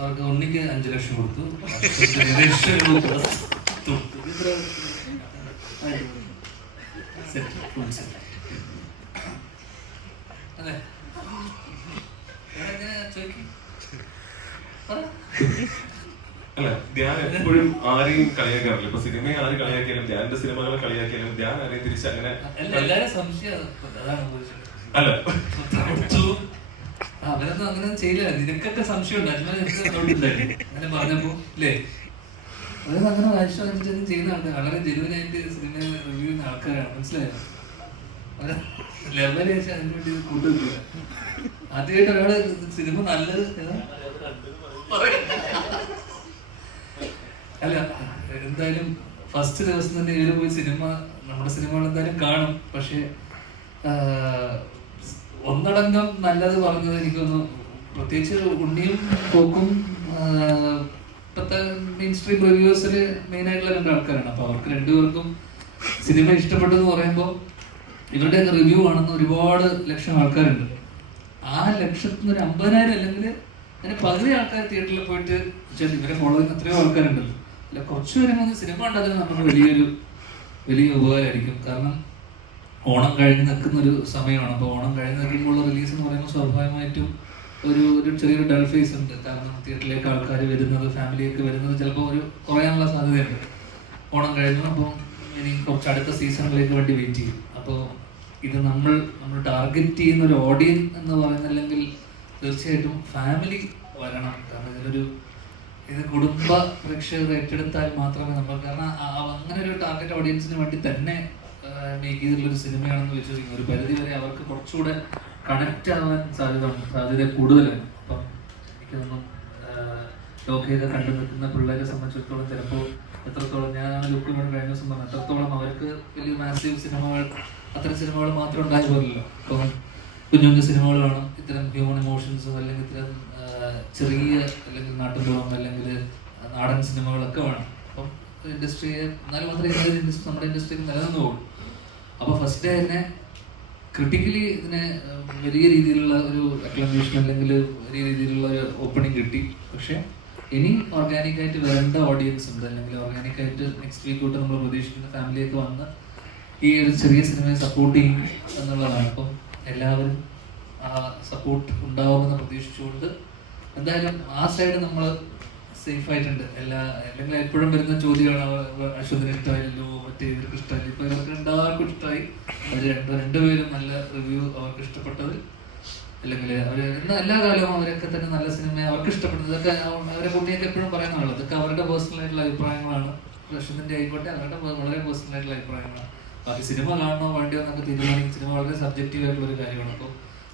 അവർക്ക് ഉണ്ണിക്ക് 5 ലക്ഷം കൊടുത്തു, അല്ലേ? അല്ല, ധ്യാൻ എപ്പോഴും ആരെയും കളിയാക്കാറില്ല. ഇപ്പൊ സിനിമയെ ആര് കളിയാക്കിയാലും, ധ്യാന്റെ സിനിമകളെ കളിയാക്കിയാലും ധ്യാൻ ആരെയും തിരിച്ച് അങ്ങനെ എല്ലാരും സംശയം അല്ല. അവരൊന്നും അങ്ങനെ ചെയ്യില്ല. നിനക്കൊക്കെ സംശയം ഉണ്ട്, അങ്ങനെ പറഞ്ഞപ്പോ അല്ലേ? അവരൊന്നും അങ്ങനെ വായിച്ചു വാങ്ങിച്ചൊന്നും ചെയ്യുന്ന ആൾക്കാർ, വളരെ ജെനുവിനായിട്ട് സിനിമ റിവ്യൂ ചെയ്യുന്ന ആൾക്കാരാണ്. മനസ്സിലായോ? ലെവൽ വെച്ചാൽ അതിന് വേണ്ടി കൂട്ടുവെക്കുക. ആദ്യമായിട്ട് ഒരാള് സിനിമ നല്ലത് അല്ല, എന്തായാലും ഫസ്റ്റ് ദിവസം തന്നെ ഇവര് പോയി സിനിമ, നമ്മുടെ സിനിമകൾ എന്തായാലും കാണും. പക്ഷെ ഒന്നടങ്കം നല്ലത് പറഞ്ഞത് എനിക്കൊന്ന്, പ്രത്യേകിച്ച് ഉണ്ണിയും പോക്കും ഇപ്പോഴത്തെ മെയിൻ സ്ട്രീം റിവ്യൂസില് മെയിൻ ആയിട്ടുള്ള 2 ആൾക്കാരാണ്. അപ്പൊ അവർക്ക് 2 പേർക്കും സിനിമ ഇഷ്ടപ്പെട്ടു എന്ന് പറയുമ്പോൾ ഇവരുടെ റിവ്യൂ ആണെന്ന് ഒരുപാട് ലക്ഷം ആൾക്കാരുണ്ട്. ആ ലക്ഷത്തിന് ഒരു 50,000 അല്ലെങ്കിൽ അതിന് പകുതി ആൾക്കാർ തിയേറ്ററിൽ പോയിട്ട് ഇവരെ ഫോളോ ചെയ്യുന്ന എത്രയോ ആൾക്കാരുണ്ടല്ലോ. അല്ല, കുറച്ച് പേരും സിനിമ ഉണ്ടാക്കുന്നത് നമുക്ക് വലിയ ഉപകാരമായിരിക്കും. കാരണം ഓണം കഴിഞ്ഞ് നിൽക്കുന്നൊരു സമയമാണ്. അപ്പോൾ ഓണം കഴിഞ്ഞ് നിൽക്കുമ്പോൾ റിലീസ് എന്ന് പറയുമ്പോൾ സ്വാഭാവികമായിട്ടും ഒരു ചെറിയൊരു ഡൾ ഫേസ് ഉണ്ട്. കാരണം തിയേറ്ററിലേക്ക് ആൾക്കാർ വരുന്നത്, ഫാമിലിയൊക്കെ വരുന്നത് ചിലപ്പോൾ കുറയാനുള്ള സാധ്യതയുണ്ട്. ഓണം കഴിഞ്ഞു, അപ്പോൾ ഇനി കുറച്ച് അടുത്ത സീസണുകളിലേക്ക് വേണ്ടി വെയിറ്റ് ചെയ്യും. അപ്പോൾ ഇത് നമ്മൾ ടാർഗറ്റ് ചെയ്യുന്ന ഒരു ഓഡിയൻസ് എന്ന് പറയുന്നില്ലെങ്കിൽ തീർച്ചയായിട്ടും ഫാമിലി വരണം. കാരണം ഇത് കുടുംബ പ്രേക്ഷകർ ഏറ്റെടുത്താൽ മാത്രമേ നമ്മൾ, കാരണം അങ്ങനെ ഒരു ടാർഗറ്റ് ഓഡിയൻസിന് വേണ്ടി തന്നെ മേക്ക് ചെയ്തിട്ടുള്ളൊരു സിനിമയാണെന്ന് വിശ്വസിക്കുന്നു. ഒരു പരിധി വരെ അവർക്ക് കുറച്ചുകൂടെ കണക്റ്റ് ആവാൻ സാധ്യത കൂടുതലാണ്. അപ്പം എനിക്ക് തോന്നുന്നു ലോകയൊക്കെ കണ്ടു നിൽക്കുന്ന പിള്ളേരെ സംബന്ധിച്ചിടത്തോളം ചിലപ്പോൾ എത്രത്തോളം, ഞാനാണ് ലുക്കിനോട് കഴിഞ്ഞ ദിവസം പറഞ്ഞു, എത്രത്തോളം അവർക്ക് വലിയ മാസീവ് സിനിമകൾ, അത്തരം സിനിമകൾ മാത്രം ഉണ്ടായി പോലല്ലോ. ഇപ്പം കുഞ്ഞു സിനിമകൾ വേണം, ഇത്തരം ഹ്യൂമൻ ഇമോഷൻസും അല്ലെങ്കിൽ ഇത്തരം ചെറിയ അല്ലെങ്കിൽ നാട്ടുപുറം അല്ലെങ്കിൽ നാടൻ സിനിമകളൊക്കെ വേണം. അപ്പം ഇൻഡസ്ട്രിയെ എന്നാലും മാത്രമേ നമ്മുടെ ഇൻഡസ്ട്രിയിൽ നിലനിന്ന് പോകുള്ളൂ. അപ്പോൾ ഫസ്റ്റ് ഡേ തന്നെ ക്രിട്ടിക്കലി ഇതിന് വലിയ രീതിയിലുള്ള ഒരു അക്ലമേഷൻ അല്ലെങ്കിൽ വലിയ രീതിയിലുള്ള ഒരു ഓപ്പണിംഗ് കിട്ടി. പക്ഷെ ഇനി ഓർഗാനിക്കായിട്ട് വരേണ്ട ഓഡിയൻസ് ഉണ്ട്, അല്ലെങ്കിൽ ഓർഗാനിക്കായിട്ട് നെക്സ്റ്റ് വീക്ക് തൊട്ട് നമ്മൾ പ്രതീക്ഷിക്കുന്ന ഫാമിലിയൊക്കെ വന്ന് ഈ ഒരു ചെറിയ സിനിമയെ സപ്പോർട്ട് ചെയ്യും എന്നുള്ളതാണ്. അപ്പം എല്ലാവരും ആ സപ്പോർട്ട് ഉണ്ടാവുമെന്ന് പ്രതീക്ഷിച്ചുകൊണ്ട് എന്തായാലും ആ സൈഡ് നമ്മൾ സേഫ് ആയിട്ടുണ്ട്. അല്ലെങ്കിൽ എപ്പോഴും വരുന്ന ചോദ്യമാണ്, അശ്വതിന് ഇഷ്ടമായില്ലല്ലോ, മറ്റേ ഇവർക്ക് ഇഷ്ടമായില്ല. ഇപ്പൊ ഇവർക്ക് 2 ഇഷ്ടമായി. അവർ രണ്ടുപേരും നല്ല റിവ്യൂ അവർക്ക് ഇഷ്ടപ്പെട്ടത്, അല്ലെങ്കിൽ അവർ എല്ലാ കാലവും അവരൊക്കെ തന്നെ നല്ല സിനിമ അവർക്ക് ഇഷ്ടപ്പെട്ടത്. ഇതൊക്കെ അവരെ കുട്ടിയൊക്കെ എപ്പോഴും പറയുന്നതാണ്, ഇതൊക്കെ അവരുടെ പേഴ്സണൽ ആയിട്ടുള്ള അഭിപ്രായങ്ങളാണ്. അശ്വതിന്റെ ആയിക്കോട്ടെ, അവരുടെ വളരെ പേഴ്സണൽ ആയിട്ടുള്ള അഭിപ്രായങ്ങളാണ്. ബാക്കി സിനിമ കാണണോ വേണ്ടിയോ എന്നൊക്കെ തീരുമാനിക്കും. സിനിമ വളരെ സബ്ജക്റ്റീവ് ആയിട്ടുള്ള ഒരു കാര്യമാണ്. അപ്പോൾ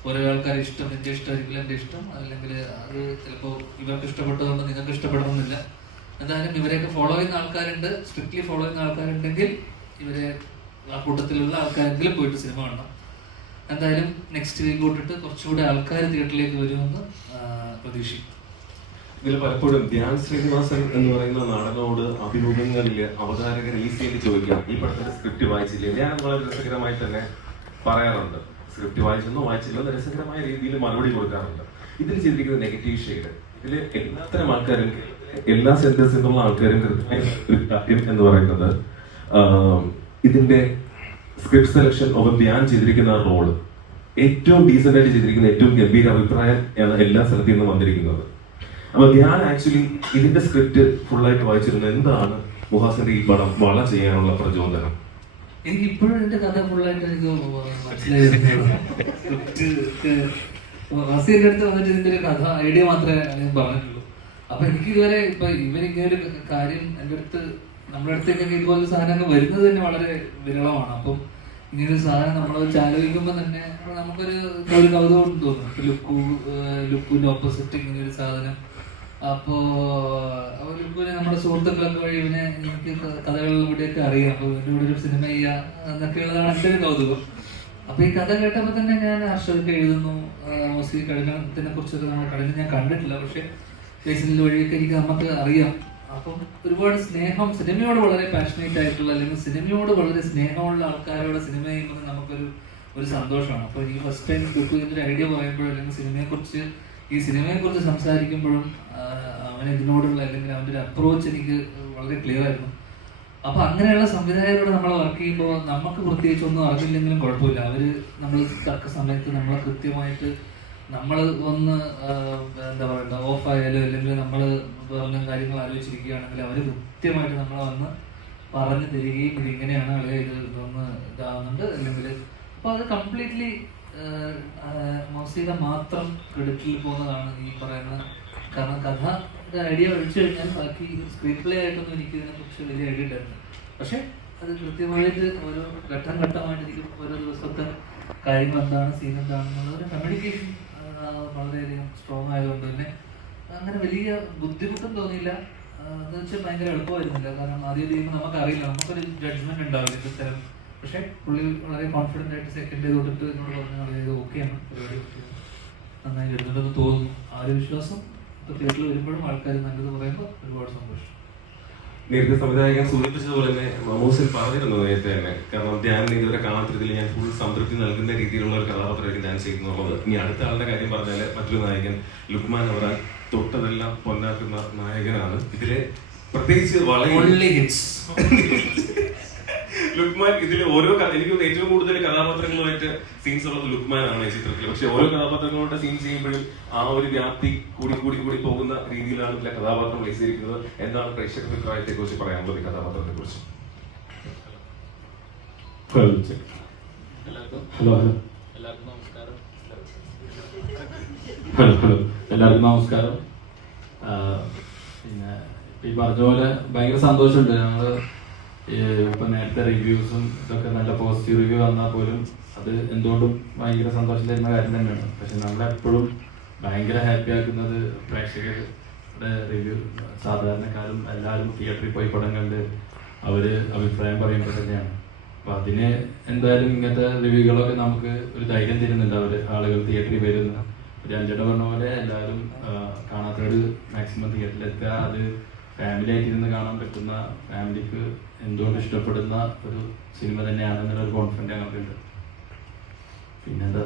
ഓരോ ആൾക്കാരെ ഇഷ്ടം, എൻ്റെ ഇഷ്ടമായിരിക്കില്ല എൻ്റെ ഇഷ്ടം, അല്ലെങ്കിൽ അത് ചിലപ്പോൾ ഇവർക്ക് ഇഷ്ടപ്പെട്ടതുകൊണ്ട് നിങ്ങൾക്ക് ഇഷ്ടപ്പെടണമെന്നില്ല. എന്തായാലും ഇവരെയൊക്കെ ഫോളോ ചെയ്യുന്ന ആൾക്കാരുണ്ട്, സ്ട്രിക്ട്ലി ഫോളോ ചെയ്യുന്ന ആൾക്കാരുണ്ടെങ്കിൽ ഇവരെ ആ കൂട്ടത്തിലുള്ള ആൾക്കാരെങ്കിലും പോയിട്ട് സിനിമ കാണണം. എന്തായാലും നെക്സ്റ്റ് വീക്ക് തൊട്ടിട്ട് കുറച്ചുകൂടെ ആൾക്കാർ തിയേറ്ററിലേക്ക് വരുമെന്ന് പ്രതീക്ഷിക്കും. ഇതിൽ പലപ്പോഴും ധ്യാൻ ശ്രീനിവാസൻ എന്ന് പറയുന്ന നടനോട് അഭിമുഖങ്ങളിൽ അവതാരകർ ഈസിയായിട്ട് ചോദിക്കാം, ഈ പടത്തിന്റെ സ്ക്രിപ്റ്റ് വായിച്ചില്ലേ? ഞാൻ വളരെ രസകരമായി തന്നെ പറയാറുണ്ട്, സ്ക്രിപ്റ്റ് വായിച്ചെന്നോ വായിച്ചില്ലോ എന്ന് രസകരമായ രീതിയിൽ മറുപടി കൊടുക്കാറുണ്ട്. ഇതിൽ ചെയ്തിരിക്കുന്ന നെഗറ്റീവ് ഷെയ്ഡ്, ഇതിൽ എല്ലാത്തരം ആൾക്കാരും, എല്ലാ സെന്റേഴ്സിൽ നിന്നുള്ള ആൾക്കാരും കൃത്യമായ ഒരു കാര്യം എന്ന് പറയുന്നത്, ഇതിന്റെ സ്ക്രിപ്റ്റ് സെലക്ഷൻ ഓഫ് ധ്യാൻ ചെയ്തിരിക്കുന്ന റോള് ഏറ്റവും ഡീസന്റ് ആയിട്ട് ചെയ്തിരിക്കുന്ന, ഏറ്റവും ഗംഭീര അഭിപ്രായം എല്ലാ സ്ഥലത്തു നിന്നും വന്നിരിക്കുന്നത്. അപ്പൊ ധ്യാൻ ആക്ച്വലി ഇതിന്റെ സ്ക്രിപ്റ്റ് ഫുള്ളായിട്ട് വായിച്ചിരുന്നത് എന്താണ് മുഹാസിന്റെ ഈ പടം വള ചെയ്യാനുള്ള പ്രചോദനം? എനിക്ക് ഇപ്പോഴും എന്റെ കഥ ഫുള്ളായിട്ട് എനിക്ക് മനസ്സിലായിരുന്നു. വസീറിന്റെ അടുത്ത് വന്നിട്ട് ഇതിന്റെ ഒരു കഥ ഐഡിയ മാത്രമേ ഞാൻ പറഞ്ഞിട്ടുള്ളൂ. അപ്പൊ എനിക്ക് ഇതുവരെ ഇപ്പൊ ഇവരിങ്ങനെ ഒരു കാര്യം എൻ്റെ അടുത്ത്, നമ്മുടെ അടുത്തേക്കൊക്കെ ഇതുപോലെ സാധനങ്ങൾ വരുന്നത് തന്നെ വളരെ വിരളമാണ്. അപ്പം ഇങ്ങനൊരു സാധനം നമ്മളത് ആലോചിക്കുമ്പോൾ തന്നെ നമുക്കൊരു കൗതുകം തോന്നും. ലുക്കുവിന്റെ ഓപ്പോസിറ്റ് ഇങ്ങനെ ഒരു സാധനം. അപ്പോ ലുക്കുവിനെ നമ്മുടെ സുഹൃത്തുക്കളൊക്കെ വഴി ഇവനെ എനിക്ക് കഥകളിലൂടെയൊക്കെ അറിയാം. അപ്പൊ ഇവന്റെ കൂടെ ഒരു സിനിമ ചെയ്യുക എന്നൊക്കെയുള്ളതാണ് എൻ്റെ ഒരു കൗതുകം. അപ്പൊ ഈ കഥ കേട്ടപ്പോ തന്നെ ഞാൻ ഹർഷദൊക്കെ എഴുതുന്നു. മോസ്ലി കഠിനത്തിനെ കുറിച്ചൊക്കെ നമ്മൾ കഠിനം ഞാൻ കണ്ടിട്ടില്ല, പക്ഷെ ഫേസ്ബുക്കിൽ വഴിയൊക്കെ എനിക്ക് നമുക്ക് അറിയാം. അപ്പം ഒരുപാട് സ്നേഹം, സിനിമയോട് വളരെ പാഷനേറ്റ് ആയിട്ടുള്ള, അല്ലെങ്കിൽ സിനിമയോട് വളരെ സ്നേഹമുള്ള ആൾക്കാരോട് സിനിമ ചെയ്യുമ്പോൾ നമുക്കൊരു സന്തോഷമാണ്. അപ്പോൾ ഈ ഫസ്റ്റ് ടൈം ലുക്ക് ഇതിന്റെ ഐഡിയ പറയുമ്പോഴും, അല്ലെങ്കിൽ ഈ സിനിമയെക്കുറിച്ച് സംസാരിക്കുമ്പോഴും അവൻ ഇതിനോടുള്ള അല്ലെങ്കിൽ അവൻ്റെ ഒരു അപ്രോച്ച് എനിക്ക് വളരെ ക്ലിയർ ആയിരുന്നു. അപ്പൊ അങ്ങനെയുള്ള സംവിധായകരോട് നമ്മൾ വർക്ക് ചെയ്യുമ്പോൾ നമുക്ക് പ്രത്യേകിച്ച് ഒന്നും അറിഞ്ഞില്ലെങ്കിലും കുഴപ്പമില്ല. അവര് നമ്മൾ തക്ക സമയത്ത് നമ്മളെ കൃത്യമായിട്ട് നമ്മൾ ഒന്ന് എന്താ പറയുക ഓഫ് ആയാലും അല്ലെങ്കിൽ നമ്മൾ പറഞ്ഞ കാര്യങ്ങൾ ആലോചിച്ചിരിക്കുകയാണെങ്കിൽ അവർ കൃത്യമായിട്ട് നമ്മളെ വന്ന് പറഞ്ഞു തരികയും ഇത് ഇങ്ങനെയാണ് അല്ലെങ്കിൽ ഇത് ഇതൊന്ന് ഇതാവുന്നുണ്ട് അല്ലെങ്കിൽ അപ്പൊ അത് കംപ്ലീറ്റ്ലി മൗസിക മാത്രം ക്രെഡിറ്റിൽ പോകുന്നതാണ് ഈ പറയുന്ന. കാരണം കഥ ഐഡിയ ഒഴിച്ചു കഴിഞ്ഞാൽ ബാക്കി സ്ക്രീൻ പ്ലേ ആയിട്ടൊന്നും എനിക്ക് ഇതിനെക്കുറിച്ച് വലിയ ഐഡിയ ഉണ്ടായിരുന്നു. പക്ഷെ അത് കൃത്യമായിട്ട് ഓരോ ഘട്ടം ഘട്ടമായിട്ട് എനിക്ക് ഓരോ ദിവസത്തെ കാര്യങ്ങൾ എന്താണ് സീൻ എന്താണെന്നുള്ളൊരു കമ്മ്യൂണിക്കേഷൻ വളരെയധികം സ്ട്രോങ് ആയതുകൊണ്ട് തന്നെ അങ്ങനെ വലിയ ബുദ്ധിമുട്ടും തോന്നിയില്ല. എന്ന് വെച്ചാൽ ഭയങ്കര എളുപ്പമായിരുന്നില്ല. കാരണം ആദ്യം ചെയ്യുമ്പോൾ നമുക്കറിയില്ല, നമുക്കൊരു ജഡ്ജ്മെന്റ് ഉണ്ടാവില്ല ഇത് തരം. പക്ഷെ പുള്ളി വളരെ കോൺഫിഡൻ്റ് ആയിട്ട് സെക്കൻഡ് ഡേ തൊട്ടിട്ട് എന്നോട് പറഞ്ഞു ഇത് ഓക്കെയാണ്, പരിപാടി നന്നായി വരുന്നുണ്ടെന്ന് തോന്നുന്നു. ആ ഒരു വിശ്വാസം ഇപ്പോൾ തിയേറ്ററിൽ വരുമ്പോഴും ആൾക്കാർ നല്ലത് പറയുമ്പോൾ ഒരുപാട് സന്തോഷം. നേരത്തെ സംവിധായകൻ സൂചിപ്പിച്ചതുപോലെ തന്നെ മമ്മൂസിൽ പറഞ്ഞിരുന്നു നേരത്തെ തന്നെ. കാരണം ധ്യാൻ ഇതുവരെ കാണാത്തിരത്തിൽ ഞാൻ ഫുൾ സംതൃപ്തി നൽകുന്ന രീതിയിലുള്ള ഒരു കഥാപാത്രമായിരിക്കും ഞാൻ ചെയ്യുന്നുള്ളത്. ഇനി അടുത്ത ആളുടെ കാര്യം പറഞ്ഞാല് മറ്റൊരു നായകൻ ലുക്മാൻ അവറാൻ തൊട്ടതെല്ലാം പൊന്നാക്കുന്ന നായകനാണ്. ഇതില് പ്രത്യേകിച്ച് ലുക്മാൻ ഇതില് ഓരോ എനിക്ക് ഏറ്റവും കൂടുതൽ കഥാപാത്രങ്ങളുമായിട്ട് സീൻസ് ഉള്ളത് ലുക്മാൻ ആണ് ഈ ചിത്രത്തിൽ. പക്ഷെ ഓരോ കഥാപാത്രങ്ങളുടെ സീൻ ചെയ്യുമ്പോഴും ആ ഒരു വ്യാപ്തി കൂടി പോകുന്ന രീതിയിലാണ് ഇതിലെ കഥാപാത്രം പ്ലേസ് ചെയ്തിരിക്കുന്നത്. എന്താണ് പ്രേക്ഷക അഭിപ്രായത്തെ കുറിച്ച് പറയാനുള്ളത് ഈ കഥാപാത്രത്തെ കുറിച്ച്? എല്ലാവർക്കും നമസ്കാരം. പിന്നെ ഈ പറഞ്ഞ പോലെ ഭയങ്കര സന്തോഷമുണ്ട്. ഞങ്ങള് ഇപ്പൊ നേരത്തെ റിവ്യൂസും ഇതൊക്കെ നല്ല പോസിറ്റീവ് റിവ്യൂ വന്നാൽ പോലും അത് എന്തുകൊണ്ടും ഭയങ്കര സന്തോഷം തരുന്ന കാര്യം തന്നെയാണ്. പക്ഷെ നമ്മളെപ്പോഴും ഭയങ്കര ഹാപ്പി ആക്കുന്നത് പ്രേക്ഷകരുടെ റിവ്യൂ. സാധാരണക്കാരും എല്ലാവരും തിയേറ്ററിൽ പോയി പടം കണ്ട് അവര് അഭിപ്രായം പറയുമ്പോൾ തന്നെയാണ്. അപ്പൊ അതിന് എന്തായാലും ഇങ്ങനത്തെ റിവ്യൂകളൊക്കെ നമുക്ക് ഒരു ധൈര്യം തരുന്നുണ്ട്. ആളുകൾ തിയേറ്ററിൽ വരുന്ന രഞ്ജന പറഞ്ഞ പോലെ എല്ലാവരും കാണാത്തവര് മാക്സിമം തിയേറ്ററിലെത്തുക. അത് ഫാമിലി ആയിട്ടിരുന്ന് കാണാൻ പറ്റുന്ന, ഫാമിലിക്ക് എന്തുകൊണ്ട് ഇഷ്ടപ്പെടുന്ന ഒരു സിനിമ തന്നെയാണെന്നുള്ള ഒരു കോൺഫിഡൻസ് ഞങ്ങൾക്കുണ്ട്. പിന്നെന്താ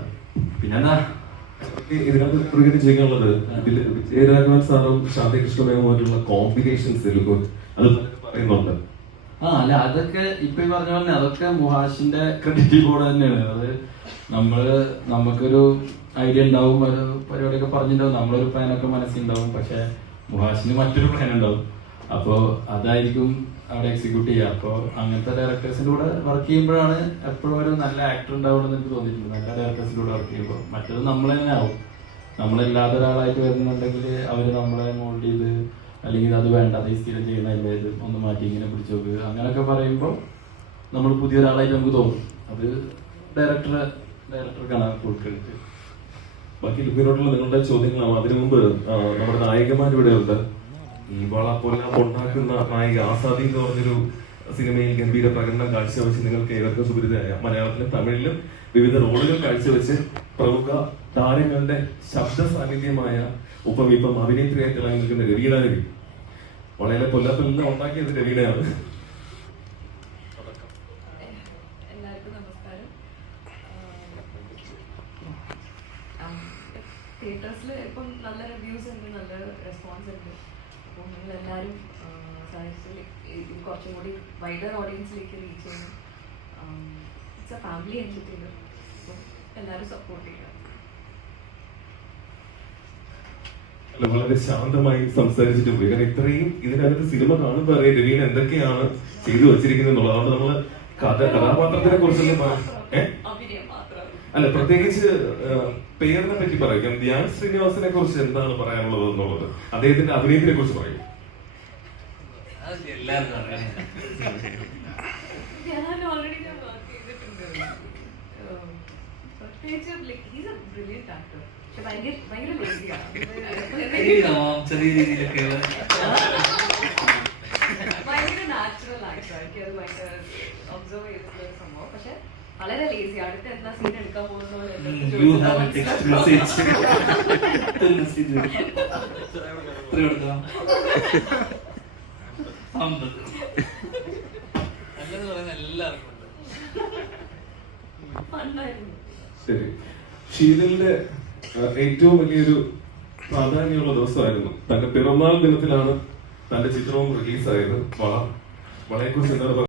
ഇതിനകത്ത് പ്രതികരിച്ചിരിക്കാനുള്ളത് ഇതിൽ വിജയരാഘവൻ സാറും ശാന്തികൃഷ്ണമേവുമായിട്ടുള്ള കോമ്പിനേഷൻസ് അത് പറയുന്നുണ്ട്. അല്ല അതൊക്കെ ഇപ്പൊ ഈ പറഞ്ഞ പോലെ അതൊക്കെ മുഹാഷിന്റെ ക്രെഡിറ്റ് കൂടെ തന്നെയാണ്. അത് നമുക്കൊരു ഐഡിയ ഉണ്ടാവും, ഒരു പരിപാടിയൊക്കെ പറഞ്ഞിട്ടുണ്ടാവും, നമ്മളൊരു പ്ലാനൊക്കെ മനസ്സിലുണ്ടാവും. പക്ഷെ മുഹാഷിന് മറ്റൊരു പ്ലാൻ ഉണ്ടാവും. അപ്പോ അതായിരിക്കും അവിടെ എക്സിക്യൂട്ട് ചെയ്യുക. അപ്പോൾ അങ്ങനത്തെ ഡയറക്ടേഴ്സിന്റെ കൂടെ വർക്ക് ചെയ്യുമ്പോഴാണ് എപ്പോഴും ഒരു നല്ല ആക്ടർ ഉണ്ടാവുമെന്ന് എനിക്ക് തോന്നിയിട്ടുണ്ട്. നല്ല ഡയറക്ടേഴ്സിന്റെ കൂടെ വർക്ക് ചെയ്യുമ്പോൾ മറ്റത് നമ്മൾ തന്നെ ആവും. നമ്മളല്ലാതെ ഒരാളായിട്ട് വരുന്നുണ്ടെങ്കിൽ അവര് നമ്മളെ മോൾഡ് ചെയ്ത് അല്ലെങ്കിൽ അത് വേണ്ട, അത് ഈ സ്ഥിരം ചെയ്യുന്നതല്ലേ, ഇത് ഒന്ന് മാറ്റി ഇങ്ങനെ പിടിച്ചു നോക്കുക അങ്ങനെയൊക്കെ പറയുമ്പോൾ നമ്മൾ പുതിയൊരാളായിട്ട് നമുക്ക് തോന്നും. അത് ഡയറക്ടർക്കാണ് ഫുൾ ക്രെഡിറ്റ്. ബാക്കി ലുക്കിനോടുള്ള നിങ്ങളുടെ ചോദ്യങ്ങളാണ്. അതിനു മുമ്പ് നമ്മുടെ നായികമാർ ഇവിടെ ഉണ്ട്. ഈ വളപ്പൊല്ലാം ഉണ്ടാക്കുന്ന നായിക ആസാദി എന്ന് പറഞ്ഞൊരു സിനിമയിൽ ഗംഭീര പ്രകടനം കാഴ്ചവെച്ച് നിങ്ങൾക്ക് ഏവർക്കും സുപരിതയായ മലയാളത്തിലും തമിഴിലും വിവിധ റോളുകൾ കാഴ്ചവെച്ച് പ്രമുഖ താരങ്ങളുടെ ശബ്ദ സാന്നിധ്യമായ ഇപ്പം അഭിനേത്രിയായി തിളങ്ങി നിൽക്കുന്ന രവീണ രവി. വളരെ കൊല്ലത്തെല്ലാം ഉണ്ടാക്കിയത് രവീണയാണ്. തിയേറ്റേഴ്സിൽ ഇപ്പം നല്ല റിവ്യൂസ് ഉണ്ട്, നല്ല റെസ്പോൺസ് ഉണ്ട്. അപ്പോൾ നിങ്ങളെല്ലാവരും കുറച്ചും കൂടി വൈഡർ ഓഡിയൻസിലേക്ക് റീച്ച് ചെയ്യുന്നു. It's A family entertainer. അപ്പം എല്ലാവരും സപ്പോർട്ട് ചെയ്യുക. വളരെ ശാന്തമായി സംസാരിച്ചിട്ട് പോയി. കാരണം ഇത്രയും ഇതിനകത്ത് സിനിമ കാണുമ്പോൾ അറിയാം രവീണ എന്തൊക്കെയാണ് ചെയ്തു വെച്ചിരിക്കുന്നത് എന്നുള്ളത്. അതുകൊണ്ട് നമ്മള് കഥാപാത്രത്തിനെ കുറിച്ചൊന്നും അല്ല, പ്രത്യേകിച്ച് പേരിനെ പറ്റി പറയും. ധ്യാൻ ശ്രീനിവാസനെ കുറിച്ച് എന്താണ് പറയാനുള്ളത് എന്നുള്ളത്, അദ്ദേഹത്തിന്റെ അഭിനയത്തിനെ കുറിച്ച് പറയും. ഞാൻ ഓൾറെഡി വർക്ക് ചെയ്തിട്ടുണ്ട്. പ്രത്യേകിച്ച് ഹീസ് എ ബ്രില്യന്റ് ആക്ടർ. പക്ഷെ ഭയങ്കര ലേസിയാണ്. ഭയങ്കര നാച്ചുറൽ ആക്ടർ. എനിക്ക് അത് ഭയങ്കര ഒബ്സർവ് ചെയ്തിട്ടുള്ള ഒരു സംഭവം. പക്ഷെ വളരെ ലേസി. അടുത്ത് എന്താ സീൻ എടുക്കാൻ പോകുന്നത് ശരി. ഷീലിന്റെ ഏറ്റവും വലിയൊരു പ്രാധാന്യമുള്ള ദിവസമായിരുന്നു. തന്റെ പിറന്നാൾ ദിനത്തിലാണ് തന്റെ ചിത്രവും റിലീസായത്. വളയെക്കുറിച്ച് എന്താണ്